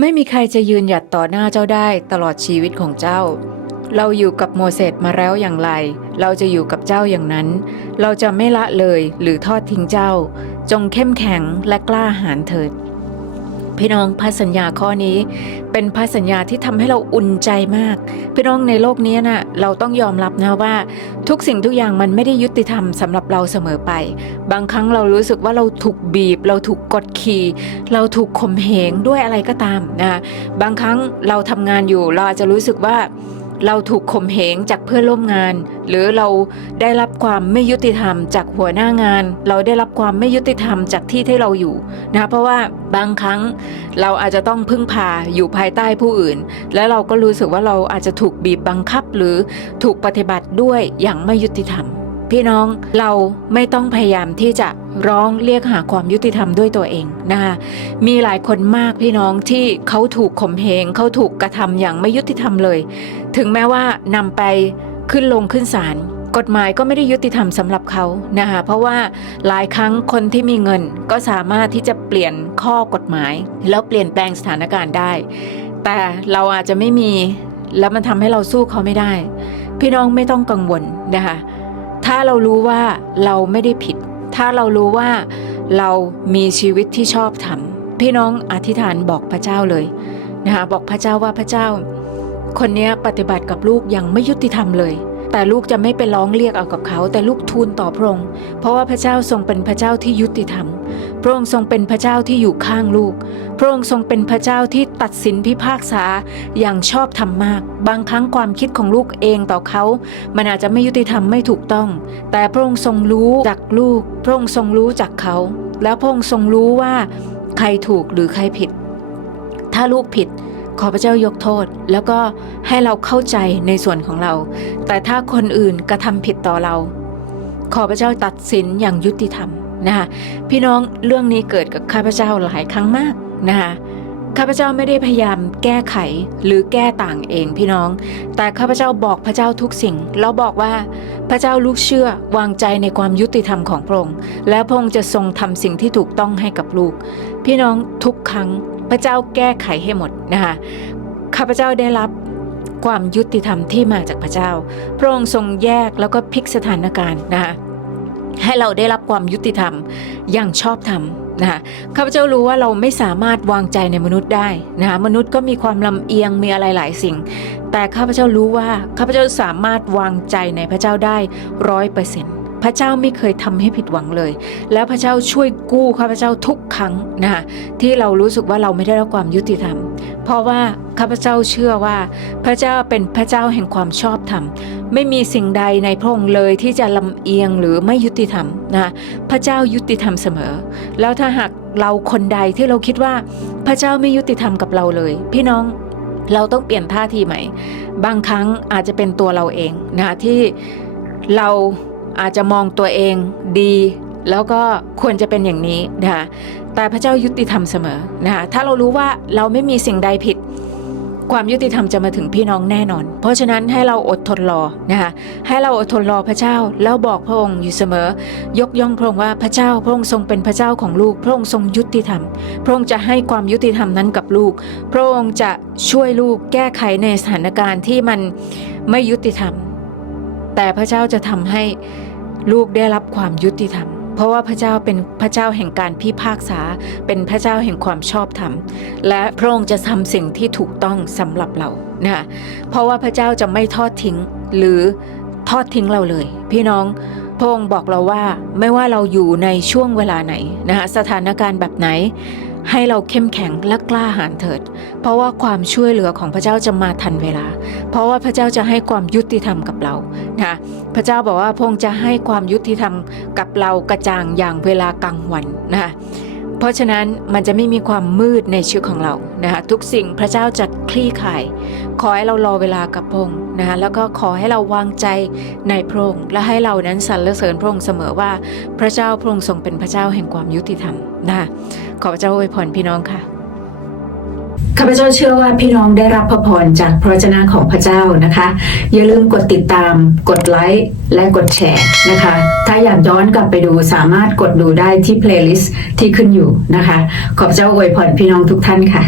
ไม่มีใครจะยืนหยัดต่อหน้าเจ้าได้ตลอดชีวิตของเจ้า เราอยู่กับโมเสสมาแล้วอย่างไร เราจะอยู่กับเจ้าอย่างนั้น เราจะไม่ละเลยหรือทอดทิ้งเจ้า จงเข้มแข็งและกล้าหาญเถิด พี่น้องพันสัญญาข้อนี้ เป็นพันสัญญาที่ทำให้เราอุ่นใจมาก พี่น้องในโลกนี้นะ่ะเราต้องยอมรับนะว่า ทุกสิ่งทุกอย่างมันไม่ได้ยุติธรรมสำหรับเราเสมอไป บางครั้งเรารู้สึกว่าเราถูกบีบ เราถูกกดขี่ เราถูกข่มเหงด้วยอะไรก็ตามนะบางครั้งเราทำงานอยู่เราอาจจะรู้สึกว่า เราถูกข่มเหงจากเพื่อนร่วมงาน หรือเราได้รับความไม่ยุติธรรมจากหัวหน้างาน เราได้รับความไม่ยุติธรรมจากที่ที่เราอยู่นะเพราะว่าบางครั้งเราอาจจะต้องพึ่งพาอยู่ภายใต้ผู้อื่น และเราก็รู้สึกว่าเราอาจจะถูกบีบบังคับหรือถูกปฏิบัติด้วยอย่างไม่ยุติธรรม พี่น้องเราไม่ต้องพยายามที่จะร้องเรียกหาความยุติธรรมด้วยตัวเองนะคะมีหลายคนมากพี่น้องที่เขาถูกข่มเหงเขาถูกกระทำอย่างไม่ยุติธรรมเลย ถึงแม้ว่านำไปขึ้นลงขึ้นศาลกฎหมายก็ไม่ได้ยุติธรรมสำหรับเขานะคะเพราะว่าหลายครั้งคนที่มีเงินก็สามารถที่จะเปลี่ยนข้อกฎหมาย แล้วเปลี่ยนแปลงสถานการณ์ได้ แต่เราอาจจะไม่มีแล้วมันทำให้เราสู้เขาไม่ได้ พี่น้องไม่ต้องกังวลนะคะ ถ้าเรารู้ว่าเราไม่ได้ผิด ถ้าเรารู้ว่าเรามีชีวิตที่ชอบทำพี่น้องอธิษฐานบอกพระเจ้าเลยนะคะบอกพระเจ้าว่าพระเจ้า คนนี้ปฏิบัติกับลูกอย่างไม่ยุติธรรมเลย แต่ลูกจะไม่ไปร้องเรียกเอากับเขา แต่ลูกทูลต่อพระองค์เพราะว่าพระเจ้าทรงเป็นพระเจ้าที่ยุติธรรม พระองค์ทรงเป็นพระเจ้าที่อยู่ข้างลูก พระองค์ทรงเป็นพระเจ้าที่ตัดสินพิพากษาอย่างชอบธรรมมาก บางครั้งความคิดของลูกเองต่อเขา มันอาจจะไม่ยุติธรรมไม่ถูกต้อง แต่พระองค์ทรงรู้จากลูก พระองค์ทรงรู้จากเขา แล้วพระองค์ทรงรู้ว่า ใครถูกหรือใครผิด ถ้าลูกผิดขอพระเจ้ายกโทษแล้วก็ให้เราเข้าใจในส่วนของเรา แต่ถ้าคนอื่นกระทำผิดต่อเรา ขอพระเจ้าตัดสินอย่างยุติธรรม นะคะพี่น้องเรื่องนี้เกิดกับข้าพเจ้าหลายครั้งมากนะคะข้าพเจ้าไม่ได้พยายามแก้ไขหรือแก้ต่างเองพี่น้อง แต่ข้าพเจ้าบอกพระเจ้าทุกสิ่งแล้วบอกว่าพระเจ้าลูกเชื่อวางใจในความยุติธรรมของพระองค์ และพระองค์จะทรงทำสิ่งที่ถูกต้องให้กับลูก พี่น้องทุกครั้งพระเจ้าแก้ไขให้หมดนะคะข้าพเจ้าได้รับความยุติธรรมที่มาจากพระเจ้า พระองค์ทรงแยกแล้วก็พลิกสถานการณ์นะคะ ให้เราได้รับความยุติธรรมอย่างชอบธรรมนะคะข้าพเจ้ารู้ว่าเราไม่สามารถวางใจในมนุษย์ได้นะคะมนุษย์ก็มีความลำเอียงมีอะไรหลายสิ่ง แต่ข้าพเจ้ารู้ว่าข้าพเจ้าสามารถวางใจในพระเจ้าได้ร้อยเปอร์เซ็นต์พระเจ้าไม่เคยทำให้ผิดหวังเลย แล้วพระเจ้าช่วยกู้ข้าพเจ้าทุกครั้งนะคะที่เรารู้สึกว่าเราไม่ได้รับความยุติธรรม ราะว่าข้าพเจ้าเชื่อว่า พระเจ้าเป็นพระเจ้าแห่งความชอบธรรม ไม่มีสิ่งใดในพระองค์เลยที่จะลำเอียงหรือไม่ยุติธรรมนะพระเจ้ายุติธรรมเสมอ แล้วถ้าหากเราคนใดที่เราคิดว่าพระเจ้าไม่ยุติธรรมกับเราเลย พี่น้องเราต้องเปลี่ยนท่าทีใหม่ บางครั้งอาจจะเป็นตัวเราเองนะที่เราอาจจะมองตัวเองดี แล้วก็ควรจะเป็นอย่างนี้นะคะแต่พระเจ้ายุติธรรมเสมอนะคะถ้าเรารู้ว่าเราไม่มีสิ่งใดผิด ความยุติธรรมจะมาถึงพี่น้องแน่นอน เพราะฉะนั้นให้เราอดทนรอนะคะให้เราอดทนรอพระเจ้าแล้วบอกพระองค์อยู่เสมอ ยกย่องพระองค์ว่าพระเจ้าพระองค์ทรงเป็นพระเจ้าของลูก พระองค์ทรงยุติธรรม พระองค์จะให้ความยุติธรรมนั้นกับลูก พระองค์จะช่วยลูกแก้ไขในสถานการณ์ที่มันไม่ยุติธรรม แต่พระเจ้าจะทำให้ลูกได้รับความยุติธรรม เพราะว่าพระเจ้าเป็นพระเจ้าแห่งการพิพากษา เป็นพระเจ้าแห่งความชอบธรรม และพระองค์จะทำสิ่งที่ถูกต้องสำหรับเรานะเพราะว่าพระเจ้าจะไม่ทอดทิ้งหรือทอดทิ้งเราเลย พี่น้องพระองค์บอกเราว่าไม่ว่าเราอยู่ในช่วงเวลาไหนนะคะสถานการณ์แบบไหน ให้เราเข้มแข็งและกล้าหาญเถิด เพราะว่าความช่วยเหลือของพระเจ้าจะมาทันเวลา เพราะว่าพระเจ้าจะให้ความยุติธรรมกับเรานะพระเจ้าบอกว่าพงค์จะให้ความยุติธรรมกับเรากระจ่างอย่างเวลากลางวันนะคะเพราะฉะนั้นมันจะไม่มีความมืดในชีวิตของเรานะคะทุกสิ่งพระเจ้าจะคลี่คลาย ขอให้เรารอเวลากับพงค์ นะคะแล้วก็ขอให้เราวางใจในพระองค์และให้เรานั้นสรรเสริญพระองค์เสมอว่าพระเจ้าพระองค์ทรงเป็นพระเจ้าแห่งความยุติธรรมนะคะขอพระเจ้าอวยพรพี่น้องค่ะข้าพเจ้าเชื่อว่าพี่น้องได้รับพระพรจากพระวจนะของพระเจ้านะคะ อย่าลืมกดติดตาม กดไลค์และกดแชร์นะคะ ถ้าอยากย้อนกลับไปดูสามารถกดดูได้ที่เพลย์ลิสต์ที่ขึ้นอยู่นะคะ ขอบเจ้าอวยพรพี่น้องทุกท่านค่ะ